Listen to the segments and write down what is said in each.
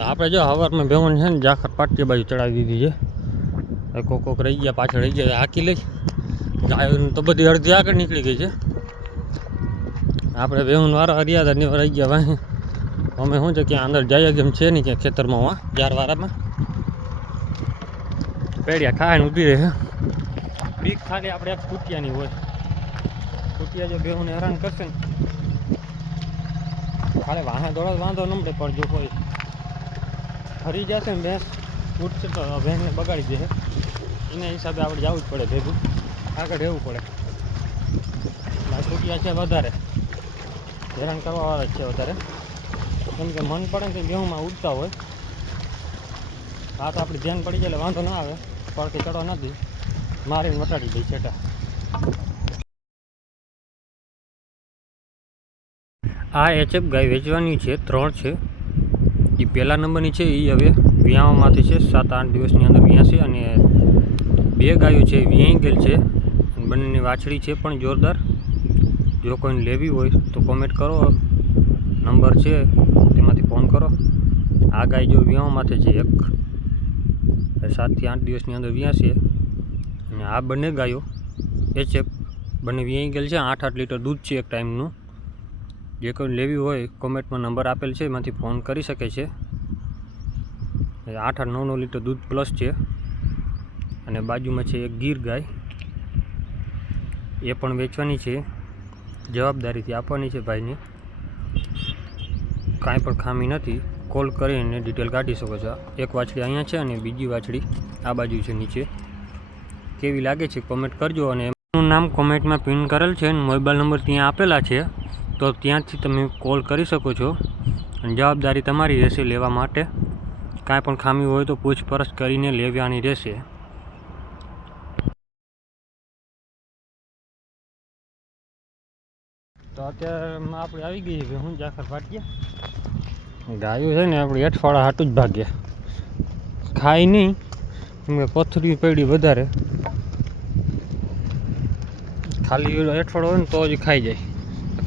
આપણે જો હવારમાં ભેવન છે ને જાખર પાટી બાજુ ચડાવી દીધી છે. કોક કોક રહી ગયા, પાછળ રહી ગયા હાકી લઈ. ગાયું તો બધી અડધી આગળ નીકળી ગઈ છે. આપણે ભેવન વાળા હરિયા હતા ને એવા રહી ગયા ભાઈ અમે શું છે, ક્યાં અંદર જાય કેમ છે નહીં, ક્યાં ખેતરમાં વા ચાર વારામાં. પેડિયા ખાઈને ઊભી રહે બીક ખાલી આપણે કુટિયાની હોય. કુટિયા જો બેહુને હેરાન કરશે ને. ખાલી વાહે દોડા, વાંધો ન મળે પણ જો કોઈ. ફરી જશે ને ભેંસ ઉઠશે તો ભેંસને બગાડી દેશે એના હિસાબે આપણે જવું જ પડે ભેગું. આગળ રહેવું પડે. આ કુટિયા છે વધારે. હેરાન કરવાવાળા જ છે વધારે. કેમ કે મન પડે ને ગેહુંમાં ઉડતા હોય. આ તો આપણે ધ્યાન પડી જાય એટલે વાંધો ના આવે. પડથી ચડવા નથી મારીને વટાડી દઈ છેટા. આ એચએફ ગાય વેચવાની છે, ત્રણ છે. એ પહેલા નંબરની છે એ હવે વ્યાવામાંથી છે, સાત આઠ દિવસની અંદર વિયાશે અને બે ગાયો છે વ્યાઈ ગયેલ છે. બંનેની વાછડી છે પણ જોરદાર. જો કોઈને લેવી હોય તો કોમેન્ટ કરો. નંબર છે, તેમાંથી ફોન કરો. આ ગાય જો વ્યાવામાંથી છે, એક સાતથી આઠ દિવસની અંદર વિયાશે અને આ બંને ગાયો, એ છે, બંને વ્યાઈ ગયેલ છે, આઠ આઠ લીટર દૂધ છે એક ટાઈમનું. જે કોઈ લેવી હોય, કોમેન્ટમાં નંબર આપેલ છે, એમાંથી ફોન કરી શકે છે. આઠ આઠ નવ નવ લીટર દૂધ પ્લસ છે. અને બાજુમાં છે એક ગીર ગાય. એ પણ વેચવાની છે. જવાબદારીથી આપવાની છે ભાઈને. કાંઈ પણ ખામી નથી. કોલ કરીને ડિટેલ કાઢી શકો છો. એક વાછડી અહીંયા છે અને બીજી વાછડી આ બાજુ છે નીચે. કેવી લાગે છે કોમેન્ટ કરજો અને એમનું નામ કોમેન્ટમાં પિન કરેલ છે અને મોબાઈલ નંબર ત્યાં આપેલા છે. તો ત્યાંથી તમે કોલ કરી શકો છો અને જવાબદારી તમારી રહેશે લેવા માટે. કાંઈ પણ ખામી હોય તો પૂછપરછ કરીને લેવાની રહેશે. તો અત્યારે આપણે આવી ગઈ છે હું જાખર ફાટીએ ગાયું છે ને આપણે અઠવાડા હાટું જ ભાગ્યા ખાય નહીં કેમ પથરી પડી વધારે. ખાલી અઠવાડો હોય ને તો જ ખાઈ જાય.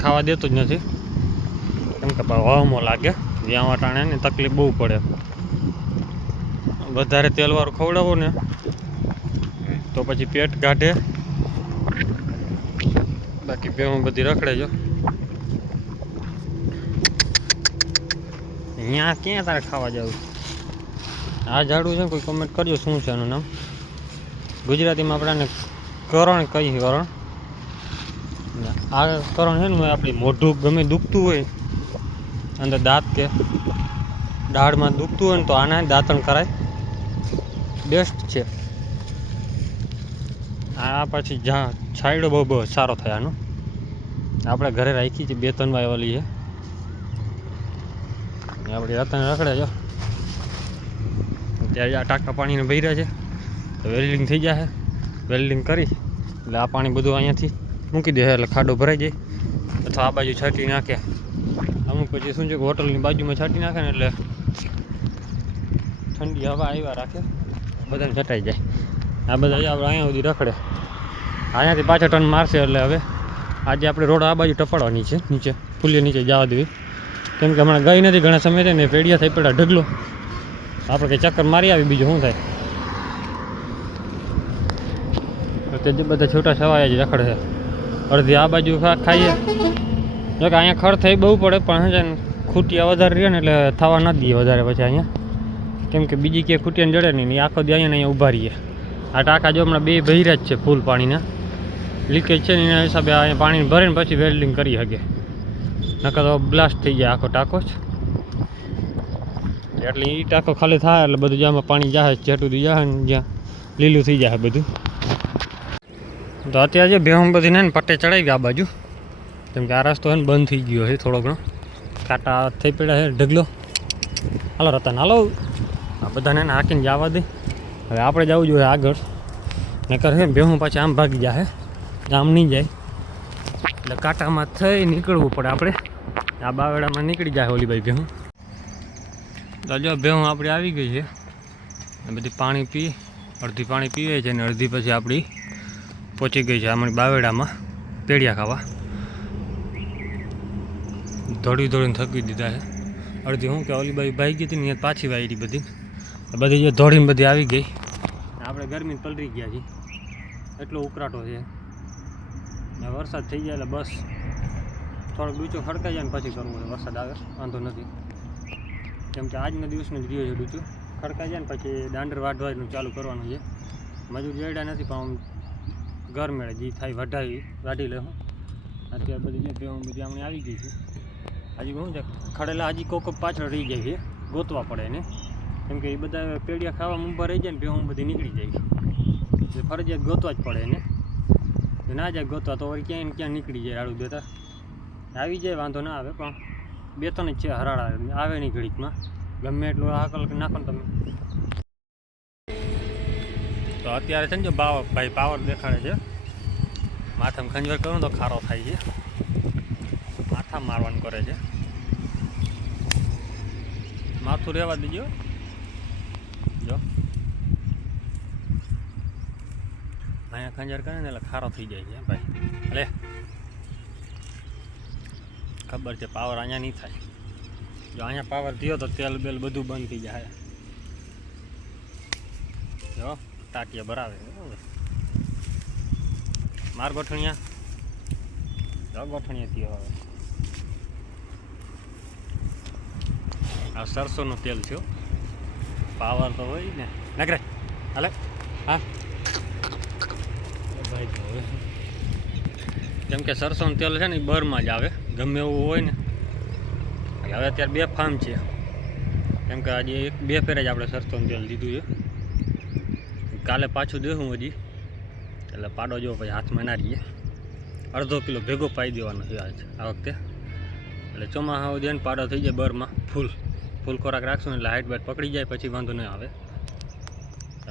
ખાવા દેતો જ નથી. કેમ કે હવામાં લાગે. જ્યાં ને તકલીફ બહુ પડે. વધારે તેલવાળું ખવડાવો ને, તો પછી પેટ કાઢે બાકી ભેહું બધી રખડે જો અહીંયા ક્યાં તારે ખાવા જવું? આ ઝાડું છે કોઈ કમેન્ટ કરજો શું છે એનું નામ. ગુજરાતીમાં આપણાને કરણ કઈ કરણ. આ કરણ છે ને આપણી મોઢું ગમે દુખતું હોય, અંદર દાંત કે દાઢમાં દુખતું હોય ને તો આના દાંતણ કરાય. બેસ્ટ છે. આ પછી જ્યાં છાંયડો બહુ બહુ સારો થાય આનો. આપણે ઘરે રાખી છે બે ત્રણ વાયવાલી છે. આપણે રતન રખડે જો ત્યારે આ ટાંકા પાણીને ભર્યા છે વેલ્ડિંગ થઈ જશે વેલ્ડિંગ કરી, એટલે આ પાણી બધું અહીંયાથી મૂકી દે, એટલે ખાડો ભરાઈ જાય. અથવા આ બાજુ છાંટી નાખે. અમુક પછી શું છે કે હોટલની બાજુમાં છાંટી નાખે ને એટલે ઠંડી હવા આવ્યા રાખે. બધાને છટાઈ જાય. આ બધા અહીંયા સુધી રખડે. અહીંયાથી પાછા ટન મારશે એટલે હવે આજે આપણે રોડ આ બાજુ ટપાડવાની છે, નીચે ફૂલી નીચે જવા દેવી. કેમ કે હમણાં ગઈ નથી, ઘણા સમય ને પેડિયા થઈ પડ્યા ઢગલો. આપણે કંઈ ચક્કર મારી આવી, બીજું શું થાય? તે બધા છોટા છવાયા જ રખડે છે. અડધી આ બાજુ ખા ખાઈએ. જો કે અહીંયા ખડ થઈ બહુ પડે, પણ છે ને ખૂટિયા વધારે રહે ને એટલે થવા ન દઈએ વધારે પછી અહીંયા. કેમ કે બીજી ક્યાંય ખૂટિયાને જડે નહીં, ને આખો દી અહીંયા ને અહીંયા ઊભા રહીએ. આ ટાંકા જો હમણાં બે ભર્યા જ છે ફૂલ પાણીના. લીકેજ છે ને એના હિસાબે અહીંયા પાણી ભરે ને પછી વેલ્ડિંગ કરી શકે નકર તો બ્લાસ્ટ થઈ જાય આખો ટાંકો જ. એટલે એ ટાંકો ખાલી થાય એટલે બધું જ્યાં પાણી જાય જેટલું જાય ને જ્યાં લીલું થઈ જાય બધું. તો અત્યારે જે ભેહું બધી ને પટ્ટે ચડાવી ગયા બાજુ. કેમ કે આ રસ્તો હોય ને બંધ થઈ ગયો છે થોડો ઘણો. કાંટા થઈ પડ્યા છે ઢગલો. હાલો રતન, હાલો. આ બધાને હાકીને જવા દે. હવે આપણે જવું જોઈએ આગળ. નકર હે ભેહું પાછી આમ ભાગી જાય આમ નહીં જાય. એટલે કાંટામાં થઈ નીકળવું પડે આપણે. આ બાવેડામાં નીકળી જાય ઓલી ભાઈ ભેહું જો ભેહું આપણી આવી ગઈ છે. બધી પાણી પી, અડધી પાણી પીવે છે ને અડધી પછી આપણી પહોંચી ગઈ છે અમારી બાવેડામાં. પેડિયા ખાવા. દોડી દોડીને થકી દીધા છે. અડધી હું કે ઓલી બાજુ ભાઈ ગઈ હતી ને પાછી વાયરી બધી. બધી જે દોડીને બધી આવી ગઈ. આપણે ગરમી પલરી ગયા છીએ. એટલો ઉકરાટો છે. ને વરસાદ થઈ જાય એટલે બસ થોડોક ડૂચો ખડકાઈ જાય ને પછી કરવું છે. વરસાદ આવે, વાંધો નથી. કેમ કે આજના દિવસનો જ રહ્યો છે ડૂચો. ખડકાઈ જાય ને પછી દાંડર વાઢવાનું ચાલુ કરવાનું છે. મજૂર જડ્યા નથી પણ ઘર મેળે, જે થાય વઢાવી વાઢી લે હું. અત્યારે બધી ભેહું બધી આમણે આવી ગઈ છે. હજી શું છે, ખડેલા હજી કોક પાછળ રહી જાય છે, ગોતવા પડે એને. કેમ કે એ બધા પેડિયા ખાવા ઊંભા રહી જાય ને ભેહું બધી નીકળી જાય એટલે ફરજિયાત ગોતવા જ પડે એને. ના જાય ગોતવા તો વળી ક્યાંય ને ક્યાં નીકળી જાય આડું દેતા આવી જાય, વાંધો ના આવે, પણ બે ત્રણ જ છે હરાળા. આવે નહીં ઘડીકમાં. ગમે એટલું હાકલ નાખો ને તમે. તો અત્યારે છે ને જો બાવ ભાઈ પાવર દેખાડે છે. માથામાં ખંજર કરું તો ખારો થાય છે. માથા મારવાનું કરે છે. માથું રહેવા દીજો. જો. અહીંયા ખંજર કરે ને એટલે ખારો થઈ જાય છે, ભાઈ. લે. ખબર છે, પાવર અહીંયા નહીં થાય. જો અહીંયા પાવર થયો તો તેલ બેલ બધું બંધ થઈ જાય. જો. ભરાવે બરાબર માર ગોઠણિયા? જો ગોઠણિયા થયો હવે. આ સરસોનું તેલ છે. પાવર તો હોય ને. નગરે, હાલે. હા. ભાઈ કેમ કે સરસોનું તેલ છે ને એ બરમાં જ આવે. ગમે એવું હોય ને. હવે અત્યારે બે ફાર્મ છે. કેમ કે આજે એક બે ફેરે જ આપણે સરસોનું તેલ લીધું છે. કાલે પાછું દેવું હજી. એટલે પાડો જો પછી હાથમાં ના રહીએ. અડધો કિલો ભેગો પાઈ દેવાનો છે આ વખતે. એટલે ચોમાસા સુધી એને પાડો થઈ જાય બરમાં, ફૂલ. ફૂલ ખોરાક રાખશું એટલે હાઈટ બાઈટ પકડી જાય, પછી વાંધો નહીં આવે.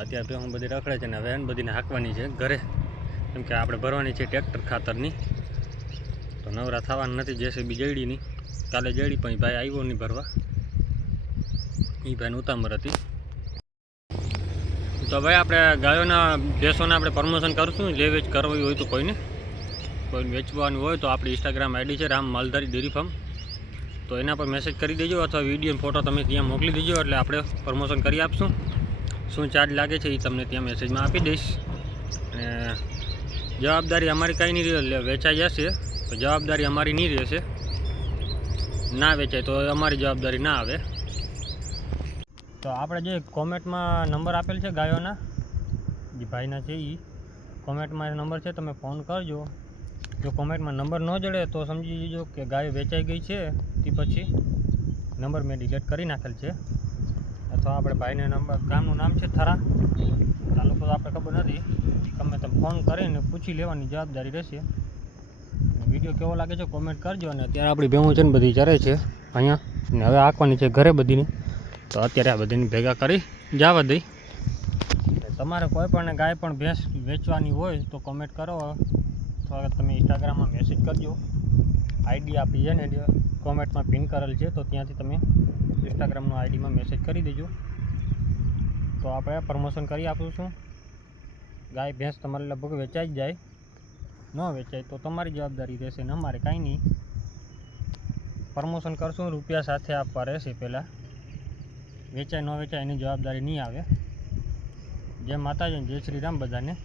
અત્યારે હું બધી રખડે છે ને હવે એને બધીને હાંકવાની છે ઘરે. કેમ કે આપણે ભરવાની છે ટ્રેક્ટર ખાતરની. તો નવરા થવાના નથી જેસીબી જડી નહીં કાલે જડી પણ ભાઈ આવ્યો નહીં ભરવા. એ ભાઈને ઉતામર હતી. તો ભાઈ આપણે ગાયોના ભેંસોના આપણે પ્રમોશન કરશું. જે વેચ કરવી હોય તો કોઈને. કોઈને વેચવાનું હોય તો આપણી ઇન્સ્ટાગ્રામ આઈડી છે રામ માલધારી ડેરી ફાર્મ તો એના પર મેસેજ કરી દેજો અથવા વીડિયો ફોટો તમે ત્યાં મોકલી દેજો એટલે આપણે પ્રમોશન કરી આપશું. શું ચાર્જ લાગે છે એ તમને ત્યાં મેસેજમાં આપી દઈશ. અને જવાબદારી અમારી કાંઈ નહીં રહે વેચાઈ જશે. તો જવાબદારી અમારી નહીં રહેશે. ના વેચાય તો અમારી જવાબદારી ના આવે. તો આપણે જે કોમેન્ટમાં નંબર આપેલ છે ગાયોના, જે ભાઈના છે એ કોમેન્ટમાં નંબર છે, તમે ફોન કરજો. જો કોમેન્ટમાં નંબર ન જડે તો સમજી લેજો કે ગાય વેચાઈ ગઈ છે, તે પછી નંબર મેં ડિલેટ કરી નાખેલ છે. અથવા આપણે ભાઈને નંબર, ગામનું નામ છે થરા. તાલુકો તો આપણે ખબર નથી. તમે તમે ફોન કરીને પૂછી લેવાની જવાબદારી રહેશે. વીડિયો કેવો લાગે છે કોમેન્ટ કરજો. અને અત્યારે આપણી ભેહું છે ને બધી ચરે છે અહીંયા. ને હવે આંકવાની છે ઘરે બધીની. તો અત્યારે આ બધાને ભેગા કરી જવા દઈ. તમારે કોઈ પણ ગાય પણ ભેંસ વેચવાની હોય તો કોમેન્ટ કરો. અથવા તમે ઇન્સ્ટાગ્રામમાં મેસેજ કરજો. આઈડી આપી છે ને કોમેન્ટમાં પિન કરેલ છે તો ત્યાંથી તમે ઇન્સ્ટાગ્રામનો આઈડીમાં મેસેજ કરી દેજો. તો આપણે પ્રમોશન કરી આપીશું ગાય ભેંસ તમારે લગભગ વેચાઈ જ જાય. ન વેચાય તો તમારી જવાબદારી રહેશે ને અમારે કાંઈ નહીં. પ્રમોશન કરશું, રૂપિયા સાથે આપવા રહેશે પહેલાં. વેચાય ન વેચાય એની જવાબદારી નહીં આવે. જય માતાજી જય શ્રી રામ બધાને.